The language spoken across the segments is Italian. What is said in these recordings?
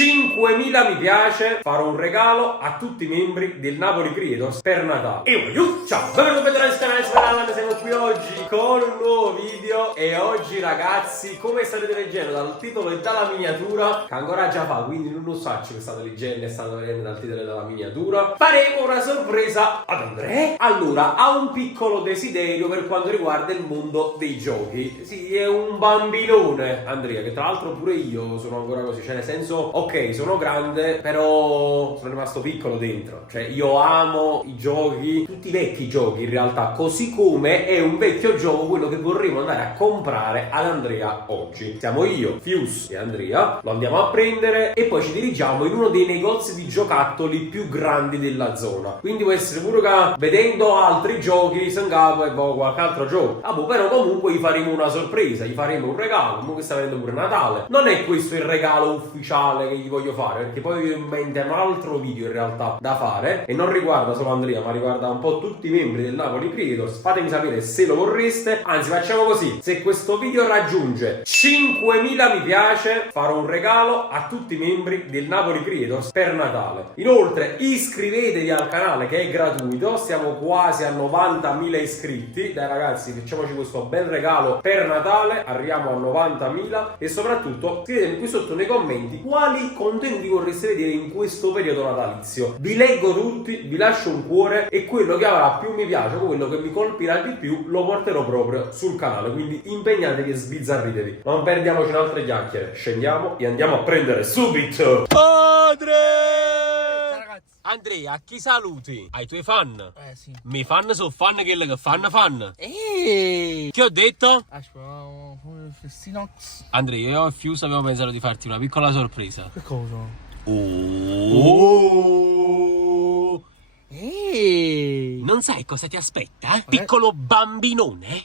5.000 mi piace, farò un regalo a tutti i membri del Napoli Creators per Natale. E ciao, benvenuti sul canale, siamo qui oggi con un nuovo video. E oggi ragazzi, come state leggendo dal titolo e dalla miniatura, che ancora già fa, quindi non lo so che state leggendo e state vedendo dal titolo e dalla miniatura, faremo una sorpresa ad Andrea. Allora, ha un piccolo desiderio per quanto riguarda il mondo dei giochi. Sì, è un bambinone Andrea, che tra l'altro pure io sono ancora così, cioè nel senso, ok, sono grande, però sono rimasto piccolo dentro. Cioè io amo i giochi, tutti i vecchi giochi in realtà, così come è un vecchio gioco quello che vorremmo andare a comprare ad Andrea oggi. Siamo io, Fius e Andrea, lo andiamo a prendere e poi ci dirigiamo in uno dei negozi di giocattoli più grandi della zona. Quindi può essere pure che vedendo altri giochi, Sangapo e qualche altro gioco. Però comunque gli faremo una sorpresa, gli faremo un regalo, comunque sta venendo pure Natale. Non è questo il regalo ufficiale che gli voglio fare, perché poi ho in mente un altro video in realtà da fare e non riguarda solo Andrea, ma riguarda un po' tutti i membri del Napoli Creators. Fatemi sapere se lo vorreste, anzi facciamo così: se questo video raggiunge 5.000 mi piace, farò un regalo a tutti i membri del Napoli Creators per Natale. Inoltre iscrivetevi al canale che è gratuito, siamo quasi a 90.000 iscritti. Dai ragazzi, facciamoci questo bel regalo per Natale, arriviamo a 90.000 e soprattutto scrivetemi qui sotto nei commenti quali contenuti vorreste vedere in questo periodo natalizio. Vi leggo tutti, vi lascio un cuore e quello che avrà più mi piace, quello che vi colpirà di più, lo porterò proprio sul canale, quindi impegnatevi e sbizzarritevi. Non perdiamoci in altre chiacchiere, scendiamo e andiamo a prendere subito Padre! Andrea, a chi saluti? Ai tuoi fan? Sì. Mi fan sono fan che fan. Che ho detto? Aspetta, Festinox. Andrea, io e Fius abbiamo pensato di farti una piccola sorpresa. Che cosa? Non sai cosa ti aspetta? Piccolo bambinone?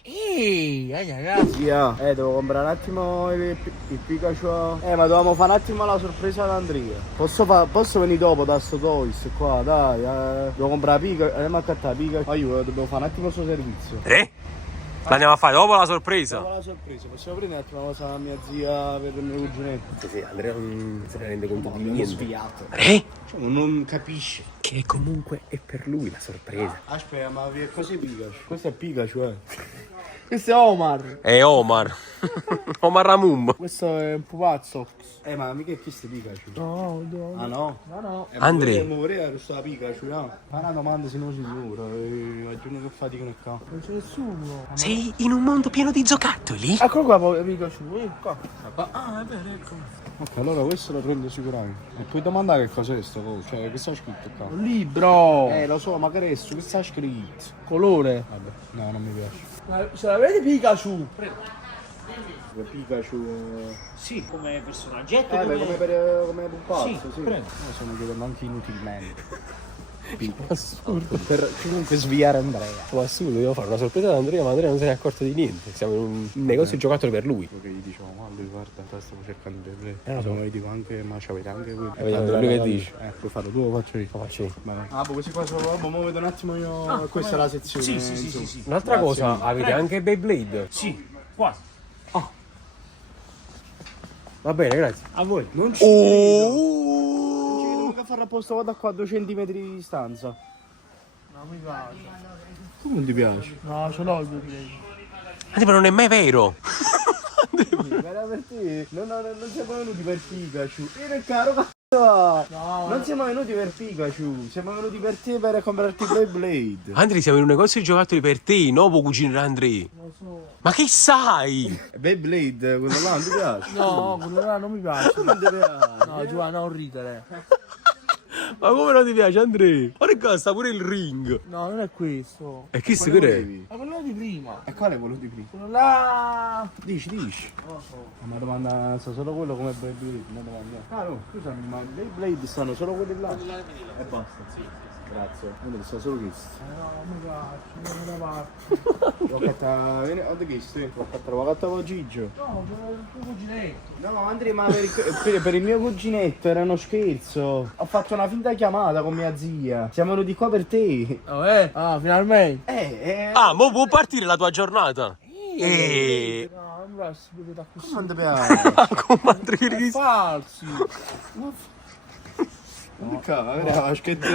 Ragazzi, devo comprare un attimo il Pikachu. Ma dovevamo fare un attimo la sorpresa ad Andrea. Posso venire dopo da sto Toys qua, dai. Devo comprare Pikachu, andiamo a cattare Pikachu. Aiuto, dobbiamo fare un attimo il suo servizio. L'andiamo a fare dopo la sorpresa? Dopo la sorpresa, possiamo prendere un attimo una cosa a mia zia per il mio cuginetto? Sì, Andrea non se ne rende conto di niente. Sviato. Cioè, non capisce. che comunque è per lui la sorpresa. Aspetta, ma che cos'è Pikachu? Questo è Pikachu, Questo è Omar. È Omar. Omar Ramum. Questo è un pupazzo. Ma mica è questo Pikachu? no. Ah no? No. Andrea. Vorrei questa Pikachu, no? Ma una domanda se non sicuro. Aggiungo che fatica qua. Non c'è nessuno. Sei in un mondo pieno di giocattoli? Eccolo qua, poi Pikachu. Qua. È vero, ecco. Ok, allora questo lo prendo sicuramente. E puoi domandare che cos'è sto coso? Cioè, che sta scritto qua? Un libro. Lo so, ma che resto? Che sta scritto? Colore. Vabbè, no, non mi piace. Ce l'avete Pikachu? Pikachu. Sì, come personaggetto. Come pupazzo, sì. prego. Sono chiedendo anche inutilmente. Assurdo. Per comunque sviare Andrea. Ma assurdo, devo fare una sorpresa ad Andrea, ma Andrea non se ne è accorto di niente. Siamo in un negozio di giocattoli per lui. Che gli dicevo, ma lui guarda, stavo cercando di vedere. Allora gli dico anche, ma c'avete anche quello. Vediamo lui che dice. Puoi farlo tu o lo faccio io? Lo faccio io. Questi qua sono roba, mo vedo un attimo io. Questa è la sezione. Sì. Un'altra cosa, avete anche Beyblade? Sì, qua. Va bene, grazie. A voi. Non ci credo. Non ci credo che fare apposta, guarda qua a 2 centimetri di distanza. Non mi piace. Come non ti piace? No, ce l'ho il Beyblade. Ma non è mai vero. Era per te. Non siamo venuti per Pikachu. Che caro cazzo. No, Non siamo venuti per Pikachu. Siamo venuti per te per comprarti Beyblade. Andrea, siamo in un negozio di giocattoli per te, no può cucinare Andrea. lo so. Ma che sai? Beyblade, quello là non ti piace? No, quello là non mi piace. Non ti piace. No, Giovanni, non ridere. Ma come non ti piace Andrea? Guarda qua sta pure il ring. No, non è questo. E chi si Quello crede? volevi? Ma quello di prima. E quale quello di prima? Quello là. Dici. Non lo so. Ma domanda solo quello come Beyblade, non domanda. Ah no, scusami, ma Beyblade stanno solo quelli là? E basta, sì. Grazie. Io sta solo questo. No, non mi piace. Non mi da parte. Ho fatto, ho chiesto, ho fatto con Gigio. No, per il tuo cuginetto. No Andrea, ma per il mio cuginetto era uno scherzo. Ho fatto una finta chiamata con mia zia. Siamo venuti qua per te. Oh, Ah, finalmente. Ah, mo può partire la tua giornata. No, non mi piace più da così. Come non ti piace? Come altri crisi. Falsi. La schetta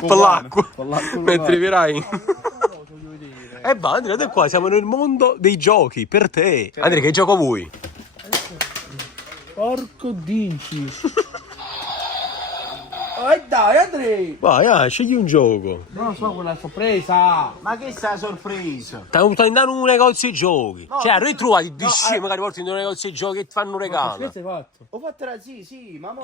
Per l'acqua. Mentre virai. Voglio vedere. E va, Andrea, te qua siamo nel mondo dei giochi, per te. Andrea, che gioco vuoi? Porco dinci. Dai, Andrea. Vai, scegli un gioco. Non so quella sorpresa. Ma che sta sorpresa? Stiamo andando in un negozio di giochi. Cioè, ritrovati di scemi magari porti in un negozio di giochi e ti fanno un regalo. Che hai fatto? Ho fatto sì, ma mo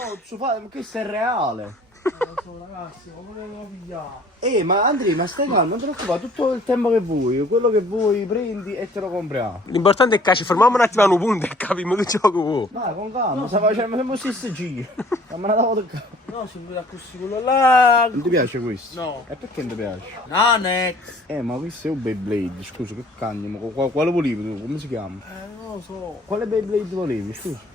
questo è reale. Non so, ragazzi, come lo devo pigliare? Ma Andrea, ma stai calmo, non te preoccupare, tutto il tempo che vuoi, quello che vuoi prendi e te lo compriamo. L'importante è che ci fermiamo un attimo a un punto e capiamo che gioco vuoi. Dai, con calma, sta facendo sempre stesso giro. Non me la davo toccare. No, si vede così quello là. Non ti piace questo? No. E perché non ti piace? No, next. Ma questo è un Beyblade, scusa, che cagno, ma quale volevi tu? Come si chiama? Non lo so. Quale Beyblade volevi, scusa?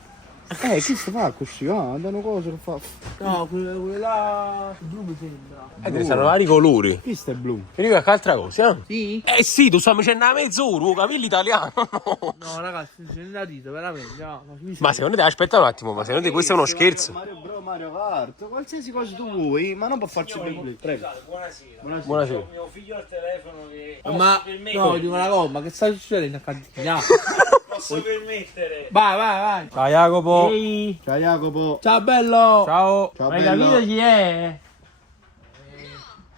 Chi si fa così? Danno cose che fa. No, quello là. Blu mi sembra. Sono vari colori. Questo è blu. Vedi che altra cosa? Sì? Eh sì, tu stai facendo la mezz'ora, capì l'italiano? No. No, ragazzi, c'è una dita, veramente. No, Ma secondo te, aspetta un attimo, ma secondo te questo è uno scherzo? Mario Kart, qualsiasi cosa tu vuoi, ma non per farci Beyblade. Prego. Buonasera. Buonasera. Mio figlio al telefono che Ma no, dico una cosa, ma che sta succedendo a cantina? posso permettere. Vai. Ciao Jacopo. Ehi. Ciao Jacopo. Ciao bello. Ciao. Ciao Hai bello. capito chi è?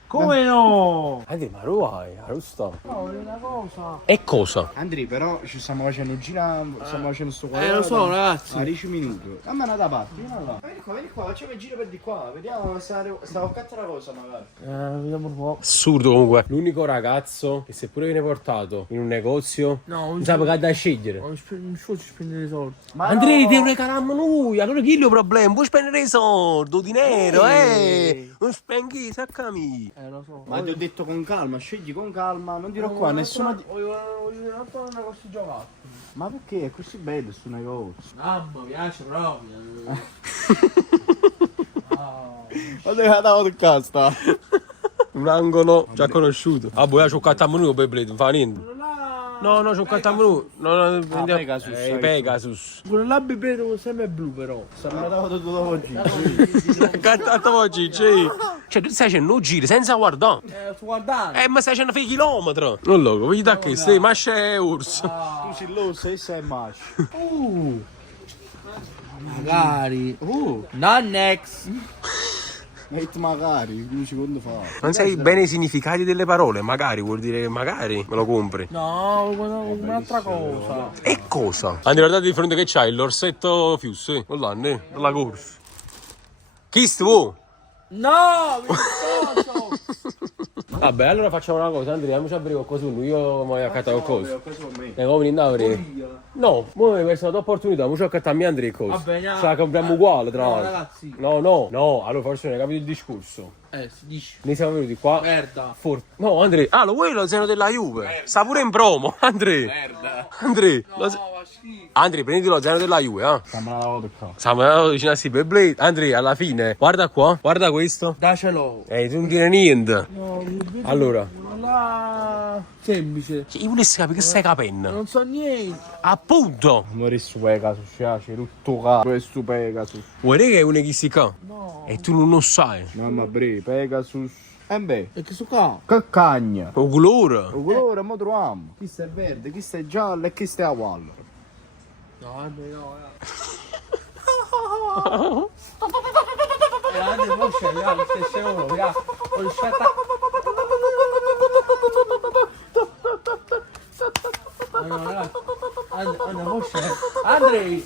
Come no? Andrea, ma lo vai, lo sto. No, è una cosa. E cosa? Andrea, però ci stiamo facendo girare, stiamo facendo sto quadrato. Lo so, ragazzi. A 10 minuti. A me da parte, vieni là. Vieni qua, facciamo il giro per di qua. Vediamo se stavo a cazzo una cosa magari. Vediamo un po'. Assurdo comunque. L'unico ragazzo che seppure viene portato in un negozio No, non sa che ha da scegliere. Non ci faccio spendere i soldi. Ma Andrea, no. devi regalarmi noi, allora chi è il problema? Vuoi spendere i soldi, dinero, Non spendi, saccami. Lo so. Ma ti ho detto con calma, scegli con calma, non dirò qua nessuno. Voglio un altro negozio di giocattoli. Ma perché è così bello sto negozio? Mamma, mi piace proprio. Ma dove la davo toccare sta? Un angolo già conosciuto. Ah, boia, c'ho un cattamunuto per Blade, non fa niente. Quello là. No, c'ho un cattamunuto. No, Pegasus, sai Pegasus. Quello là beveto sempre blu però. Me la davo tutto dopo oggi. Cattato oggi, cioè, tu stai facendo un giro senza guardare. Sto guardando. Ma stai facendo 6 chilometri. Non lo vedi da che sei, ma c'è urso. Tu sei l'osso e sei macio. Magari. Non next. Metti magari, 2 secondi fa. Non sai bene i significati delle parole, magari vuol dire che magari me lo compri. No, un'altra cosa. E cosa? Andrea, guardate di fronte che c'hai, l'orsetto Fius, guardate, la corsa. Chi stu? No, mi sposo. Vabbè, allora facciamo una cosa, Andrea, andiamoci a aprire qualcosa io mi voglio accattare qualcosa. Ho preso con me. Come venire a aprire? No, mo mi è questa opportunità, mo ci ho accattato a mia Andrea cosa. Vabbè, andiamo. Ce la compriamo uguale, tra No, l'altro. ragazzi. No, allora forse non hai capito il discorso. Si dice. Noi siamo venuti qua. Merda. No, Andrea, lo vuoi lo zeno della Juve? Sta pure in promo, Andrea. Merda. Andrea, No, va schifo. Andrea, prendi lo zeno della Juve, eh. Me la davo toccare. Siamo vicino a sti Beyblade. Andrea, alla fine, guarda qua, guarda questo. Dacelo. Tu non tieni niente. No, Allora, quello là. Semplice. io volessi capire che stai capendo. Non so niente. Appunto. Amore su Pegasus, c'è tutto caro. Questo Pegasus. Vuoi dire che è una chi qua? No. E tu non lo sai. Mamma bre, Pegasus. Beh, E che sto qua? che cagna. O colore. Il colore mo troviamo. Chi sta è verde, chi sta è giallo e chi sta è a valle. No, vabbè, no. Adesso non c'è, lo stesso uno, voglio scattare. No, ragazzi. Andrei,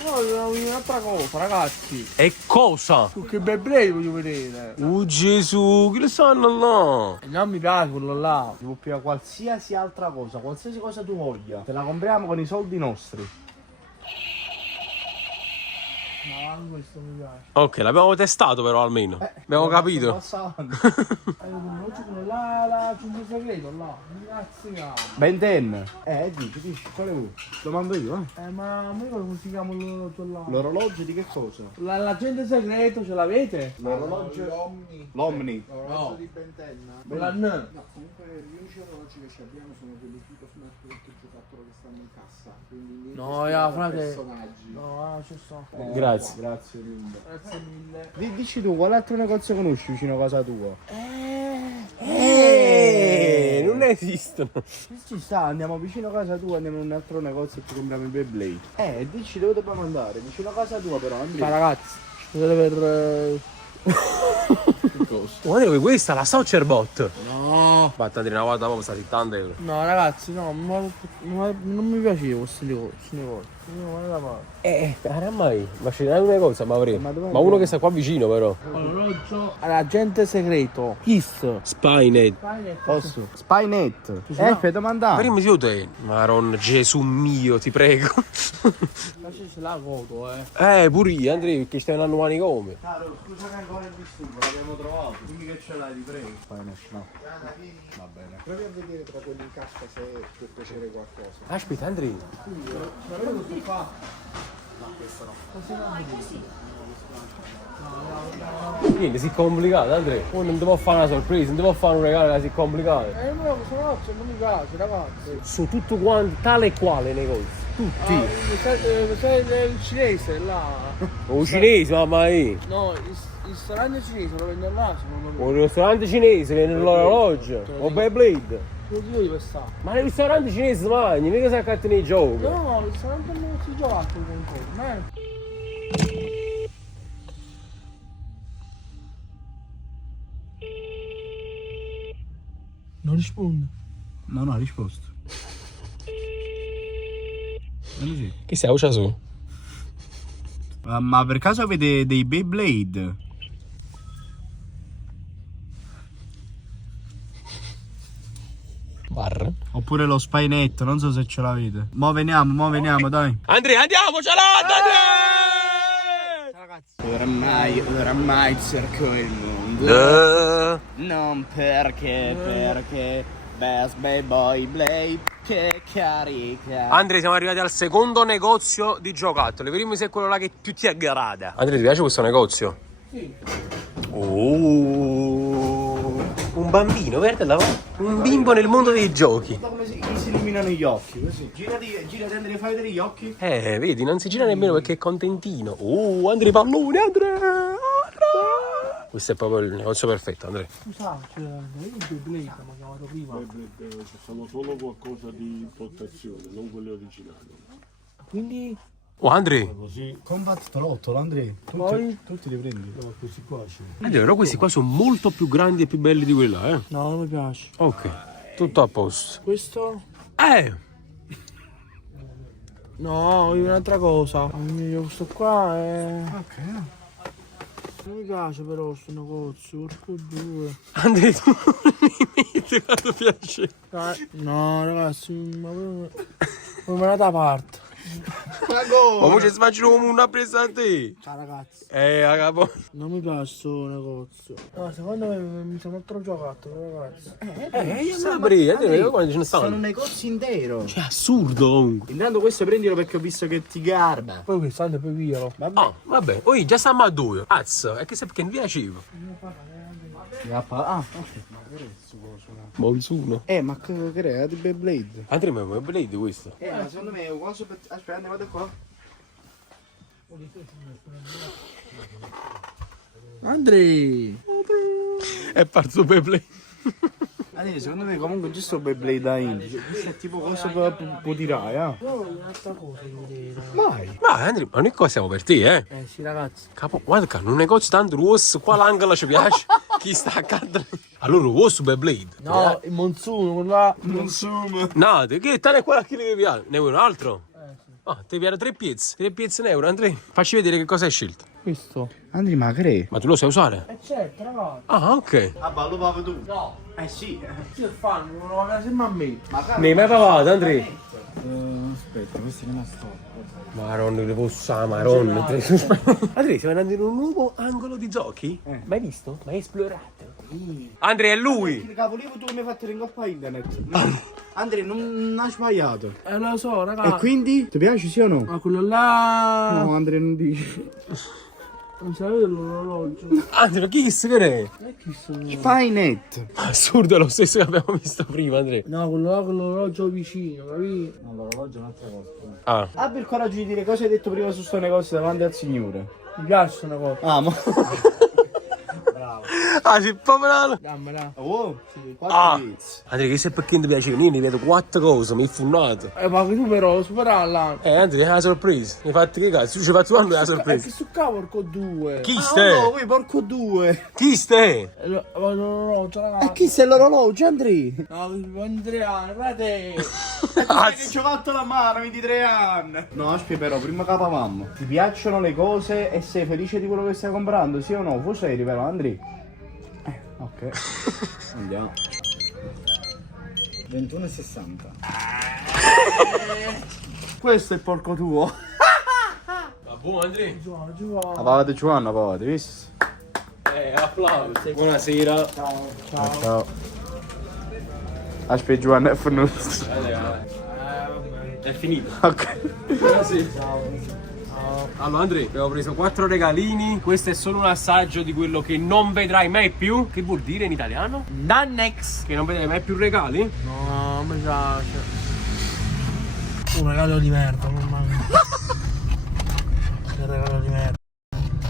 no, un'altra cosa, ragazzi. E cosa? Che Beyblade voglio vedere. Oh Gesù, che le stanno là? Non mi piace quello là. Ti può pigliare qualsiasi altra cosa, qualsiasi cosa tu voglia. Te la compriamo con i soldi nostri. No, questo mi piace. Ok, l'abbiamo testato però almeno. Abbiamo capito. Oggi quello là, la centro segreto, là. Grazie. Ben 10. Dici, quale vuoi? Lo mando io, Ma non mi ricordo come si chiama l'orologio là. L'orologio di che cosa? L'agente segreto ce l'avete? L'orologio? L'Omni. No. Di Bentenna. La N. No, comunque gli unici orologi che ci abbiamo sono quelli tipo smart giocattolo che stanno in cassa. Quindi No, ja, frate. personaggi. No, ci sto. Grazie. Grazie mille. Grazie mille. Dici tu, quale altro negozio conosci vicino a casa tua? Non esistono. Ci sta, andiamo vicino a casa tua, andiamo in un altro negozio e ci compriamo i Beyblade. Dici dove dobbiamo andare? Vicino a casa tua però, Andrea. Ma ragazzi, scusate per... Guarda che questa, la Saucer Bot. No. Fatta Andrea, una volta proprio sta 70 euro. No ragazzi, no, non mi piaceva questi negozi. Io non la fare. Mai. Ma ce n'è un negozio, ma avrei. Ma dov'è? Ma uno che sta qua vicino però. Orologio all'agente segreto. Kiss. Spynet. Posso? Spynet. Ci sono? Fai domanda. Prima di tutto è. Maron Gesù mio, ti prego. Ma c'è la foto, Pure io, Andrea, perché stai andando manicomio. Caro, scusa che ancora il disturbo, l'abbiamo trovato. Dimmi che ce l'hai, ti prego. Spynet, no. Va bene. Provi a vedere tra quelli in cassa se può piacere qualcosa. Aspetta, Andrea. Niente, si è complicato, Andrea. Oh, non ti può fare una sorpresa, non ti può fare un regalo che si è complicato. no, questo negozio non mi piace, ragazzi. Su tutto quanto, tale e quale negozio. Tutti. Sei il cinese là. O cinese, mamma mia. No, il ristorante cinese lo vendono là, secondo me. Un ristorante cinese viene l'orologio. O Beyblade. Lo dico io per sta. Ma nei ristoranti cinesi si mangia, mica si accatta nei giochi. No, il ristorante non si gioca altro con te. Non risponde. No, ha risposto. Che sei, uscia su? Ma per caso avete dei Beyblade? Barra. Oppure lo Spynet, non so se ce l'avete. Mo veniamo, dai. Andrea, andiamo, ce l'ho, Ragazzi. Oramai cerco il mondo. Non perché Best Boy Blade che carica. Andrea, siamo arrivati al secondo negozio di giocattoli. Vediamo se è quello là che più ti aggrada. Andrea, ti piace questo negozio? Sì. Un bambino, guarda, un bimbo nel mondo dei giochi. Come si illuminano gli occhi, così. Girati, Andrea, fai vedere gli occhi. Vedi, non si gira nemmeno perché è contentino. Andrea pallone, Andrea! Questo è proprio il negozio perfetto, Andrea. Scusate, io il Blade mi ha chiamato prima. Sono solo qualcosa di importazione, non quelli originali. Quindi Oh, Andrea! Così, Combat Trotto, Andrea. Poi? Tutti li prendi. no, questi qua c'è. Andrea, però questi qua sono molto più grandi e più belli di quelli là, eh? no, non mi piace. Ok, tutto a posto. Questo? No, voglio un'altra cosa. Questo qua è. Ok. Non mi piace però questo negozio, porco due. Andrea, tu non mi metti quando piace. No ragazzi, ma come una da parte. Ma mo ci sfaccio come una presa a te. Ciao ragazzi. A capo. Non mi piace questo negozio. No, secondo me mi sono altro giocattolo, ragazzi. Io me la prendo, quando ce ne Sono un stanno. negozio intero. È assurdo comunque. Intanto questo prendilo perché ho visto che ti garba. Poi questo è poi via. Ah, vabbè, poi già stiamo a due. Cazzo, è che se perché mi piaceva. Bolsuno. Ma che crea di Beyblade? Andrea, ma è Blade questo. Ma secondo me è uguale super... Aspetta, guarda qua. Andrei. È parso per Blade. Allora, secondo me comunque giusto Beyblade da indice. Questo è tipo cosa può tirare, Io voglio un'altra cosa di vedere. Vai. Ma Andrea, ma noi qua siamo per te, eh? Sì ragazzi. Capo, guarda che un negozio tanto rosso, qua l'angolo ci piace. Chi sta accanto? Allora, rosso per Blade. No, il monsuno, quello là. Consumo. No, che tale qua che ti piace? Ne vuoi un altro? Ah, ti piace 3 pezzi. 3 pezzi in euro, Andrea. Facci vedere che cosa hai scelto. Questo. Andri, ma che? Ma tu lo sai usare? Certo, ragazzi. Ah, ok. Ah, ma lo pavi tu? No. Sì. Che fanno? Non lo pagare sempre a me. Ne hai mai provato, Andrea? aspetta, questo non è stato. Maronna, devo usare Maronna. Andrea, stiamo andando in un nuovo angolo di giochi? Mai visto? Mai esplorato? Andrea, è lui! Che cavolino tu mi hai fatto in coppa internet? Andrea, non hai sbagliato. Lo so, raga. E quindi? Ti piace sì o no? Ma quello là. No, Andrea non dici. Non sapete l'orologio. Andrea, chi che è? Fainet. Assurdo, è lo stesso che abbiamo visto prima, Andrea. No, quello là con l'orologio vicino, capito? No, l'orologio è un'altra cosa. Ah. Abbi il coraggio di dire cosa hai detto prima su sto negozio davanti al signore. Mi piace una cosa. Ah, ma... Ah, sei povero! Dammela. Oh, Sì. Ah. 4 bits. Andrea, che sei perché non ti piace? Io ne vedo 4 cose, mi hai funnato. Ma che tu però superarla. Andrea, è una sorpresa. Mi hai fatto che cazzo? Tu ci hai fatto quando è una Che sorpresa? su cavolo porco due. Chi Ah, stai? no, voi porco due. Chi stai? Ma l'orologio, raga. E chi sei l'orologio, Andrea? No, Andrea, frate. Che ci ho fatto la mano, 23 anni. No, aspetta però, prima capa mamma. Ti piacciono le cose e sei felice di quello che stai comprando, sì o no? Voi sei però, Andrea? Ok. Andiamo. 21,60. Questo è il porco tuo. Ma buono, Andrea? Giù. La pavate Giovanna, pavate, visto? Applausi. Buonasera. Ciao. Aspetta Giovanna, è venuto. È finito. Ok. Allora Andrea, abbiamo preso 4 regalini. Questo è solo un assaggio di quello che non vedrai mai più. Che vuol dire in italiano? Dannex. Che non vedrai mai più regali? No, non mi piace. Un regalo di merda, mamma mia. Che regalo di merda.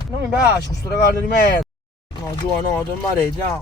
Non mi piace questo regalo di merda. No, giù, no, te marete, no.